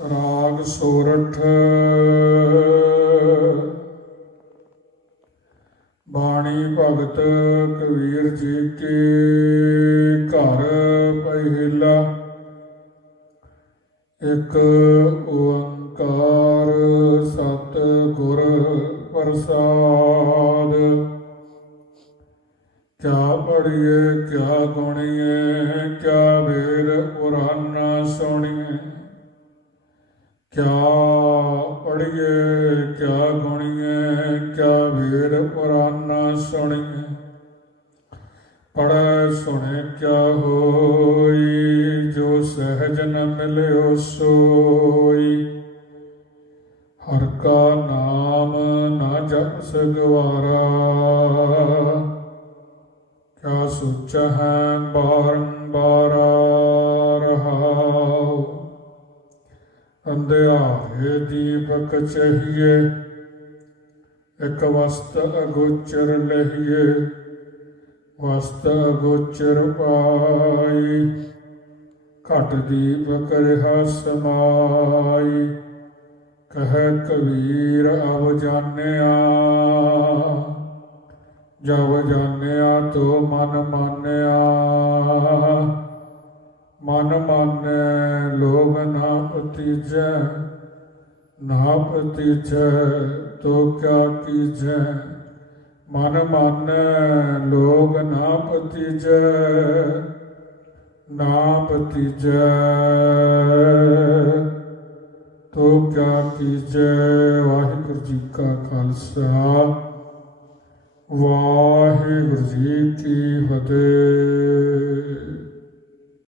ਰਾਗ ਸੋਰਠ। ਬਾਣੀ ਭਗਤ ਕਬੀਰ ਜੀ ਕੀ ਘਰ ਪਹਿਲਾ। ਇੱਕ ਓੰਕਾਰ ਸਤ ਗੁਰ ਪ੍ਰਸਾਦ। ਕਿਆ ਪੜੀਏ ਕਿਆ ਗੁਣੀਏ, ਕਿਆ ਵੇਦ ਪੁਰਾਨਾ ਸੁਣੀਏ। ਕਿਆ ਪੜੀਏ ਕਿਆ ਗੁਣੀਏ, ਕਿਆ ਵੇਦ ਪੁਰਾਨਾ ਸੁਣੀਏ। ਪੜੈ ਸੁਣੇ, ਕਿਆ ਹੋਈ, ਜੋ ਸਹਿਜ ਨ ਮਿਲਿਓ ਸੋਈ। ਹਰ ਕਾ ਨਾਮ ਨਾ ਜਪ ਸਗਵਾਰਾ ਕਿਆ ਸੁਚ ਹੈ ਬਾਰੰਬਾਰ ਰਹਾਉ ਅੰਧਿਆਰੇ ਦੀਪਕ ਚਹੀਏ ਇੱਕ ਵਸਤ ਅਗੋਚਰ ਲਹੀਏ ਵਸਤ ਅਗੋਚਰ ਪਾਈ। ਘਟ ਦੀਪਕ ਰਹਾ ਸਮਾਈ, ਕਹੈ ਕਬੀਰ ਅਬ ਜਾਣਿਆ। ਜਬ ਜਾਣਿਆ ਤੋ ਮਨ ਮਾਨਿਆ। ਮਨ ਮਾਨੈ ਲੋਭ ਨਾ ਪਤੀਜੈ ਨਾ ਪਤੀਜੈ ਤੋ ਕਿਆ ਕੀਜੈ। ਮਨ ਮਾਨੈ ਲੋਭ ਨਾ ਪਤੀਜੈ ਨਾ ਪਤੀਜੈ ਤੋ ਕਿਆ ਕੀਜੈ, ਵਾਹਿਗੁਰੂ ਜੀ ਕਾ ਖਾਲਸਾ। ਵਾਹਿਗੁਰੂ ਜੀ ਕੀ ਫਤਿਹ।